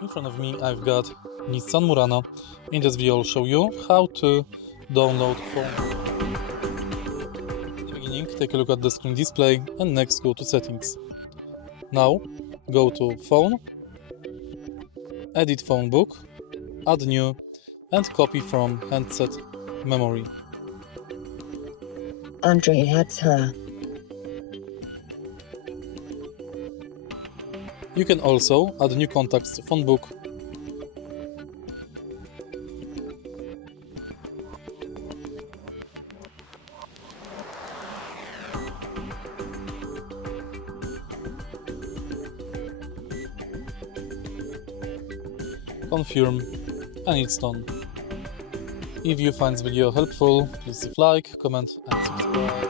In front of me I've got Nissan Murano. In this video I'll show you how to download phone. Beginning, take a look at the screen display and next go to settings. Now go to phone, edit Phonebook, add new and copy from handset memory. Andre has her. You can also add new contacts to Phonebook. Confirm, and it's done. If you find this video helpful, please leave like, comment and subscribe.